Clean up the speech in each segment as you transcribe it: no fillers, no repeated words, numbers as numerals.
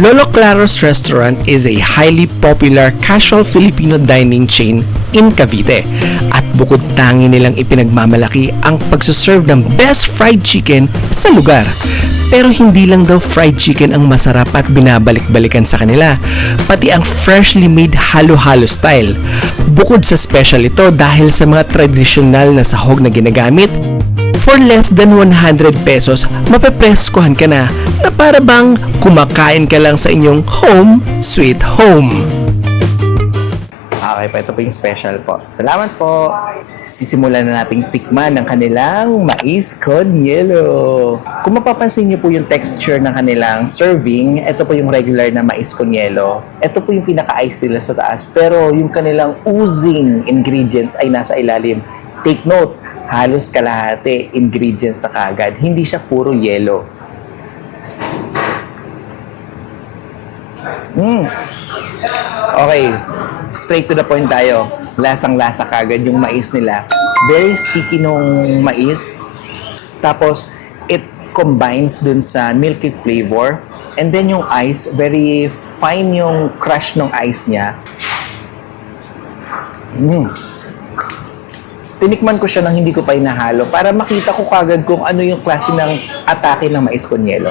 Lolo Claro's Restaurant is a highly popular casual Filipino dining chain in Cavite at bukod tangi nilang ipinagmamalaki ang pagsuserve ng best fried chicken sa lugar. Pero hindi lang daw fried chicken ang masarap at binabalik-balikan sa kanila, pati ang freshly made halo-halo style. Bukod sa special ito dahil sa mga tradisyonal na sahog na ginagamit, for less than 100 pesos, mapepreskohan ka na para bang kumakain ka lang sa inyong home sweet home. Okay pa, ito po yung special po. Salamat po. Sisimulan na nating tikman ng kanilang mais con yelo. Kung mapapansin niyo po yung texture ng kanilang serving, ito po yung regular na mais con yelo. Ito po yung pinaka-ice nila sa taas. Pero yung kanilang oozing ingredients ay nasa ilalim. Take note, halos kalahati ingredients sa kagad. Hindi siya puro yelo. Okay, straight to the point tayo. Lasang-lasa kagad yung mais nila. Very sticky nung mais. Tapos, it combines dun sa milky flavor. And then yung ice, very fine yung crush ng ice niya. Tinikman ko siya nang hindi ko pa inahalo para makita ko kagad kung ano yung klase ng atake ng mais con yelo.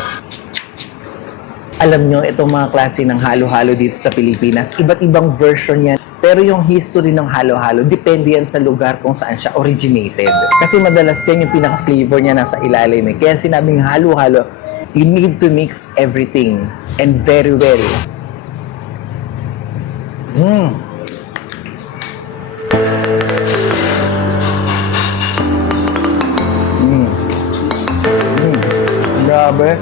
Alam nyo, itong mga klase ng halo-halo dito sa Pilipinas, iba't ibang version yan. Pero yung history ng halo-halo, depende yan sa lugar kung saan siya originated. Kasi madalas yan yung pinaka-flavor niya nasa ilalim. Kaya sinabing halo-halo, you need to mix everything and very well. Grabe.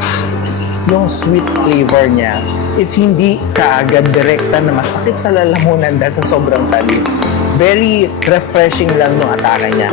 Yung sweet flavor niya is hindi kaagad direkta na masakit sa lalamunan dahil sa sobrang tamis. Very refreshing lang yung atake niya.